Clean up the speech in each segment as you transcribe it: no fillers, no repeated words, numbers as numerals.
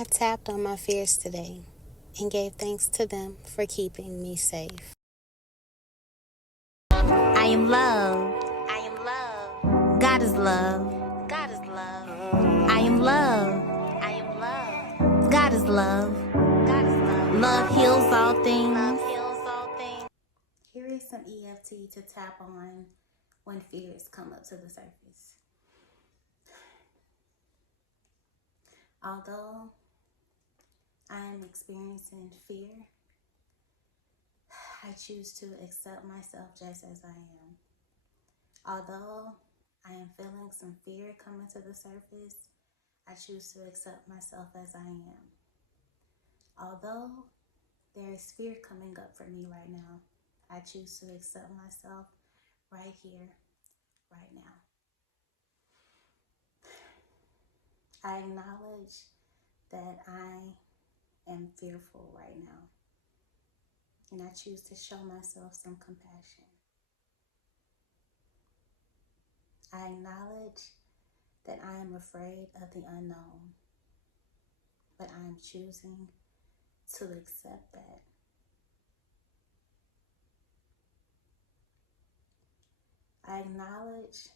I tapped on my fears today and gave thanks to them for keeping me safe. I am love. I am love. God is love. God is love. I am love. I am love. God is love. God is love. Love heals all things. Love heals all things. Here is some EFT to tap on when fears come up to the surface. Although I am experiencing fear, I choose to accept myself just as I am. Although I am feeling some fear coming to the surface, I choose to accept myself as I am. Although there is fear coming up for me right now, I choose to accept myself right here, right now. I acknowledge that I am fearful right now, and I choose to show myself some compassion. I acknowledge that I am afraid of the unknown, but I am choosing to accept that. I acknowledge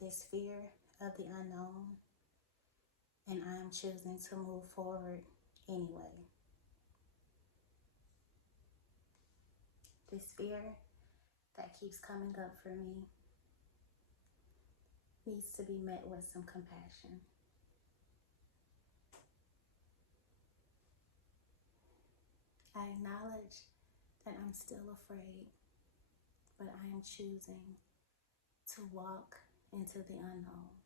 this fear of the unknown, and I am choosing to move forward anyway. This fear that keeps coming up for me needs to be met with some compassion. I acknowledge that I'm still afraid, but I am choosing to walk into the unknown.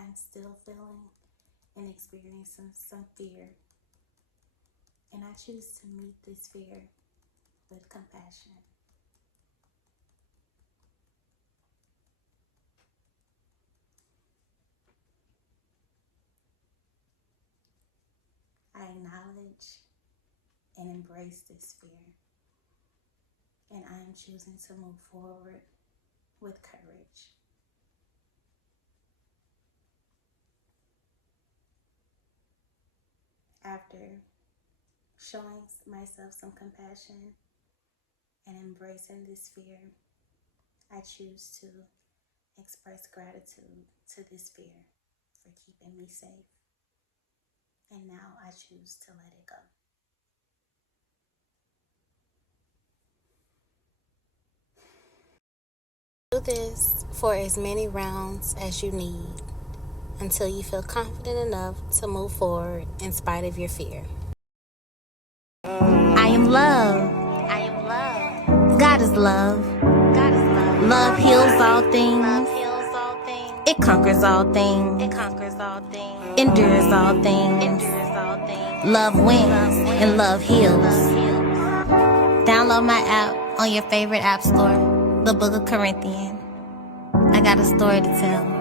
I'm still feeling and experiencing some fear, and I choose to meet this fear with compassion. I acknowledge and embrace this fear, and I am choosing to move forward with courage. After showing myself some compassion and embracing this fear, I choose to express gratitude to this fear for keeping me safe. And now I choose to let it go. Do this for as many rounds as you need until you feel confident enough to move forward in spite of your fear. I am love. I am love. God is love. God is love. Love heals all things. Love heals all things. It conquers all things. It conquers all things. Endures all things. Endures all things. Love wins and love heals. Download my app on your favorite app store, the Book of Corinthians. I got a story to tell.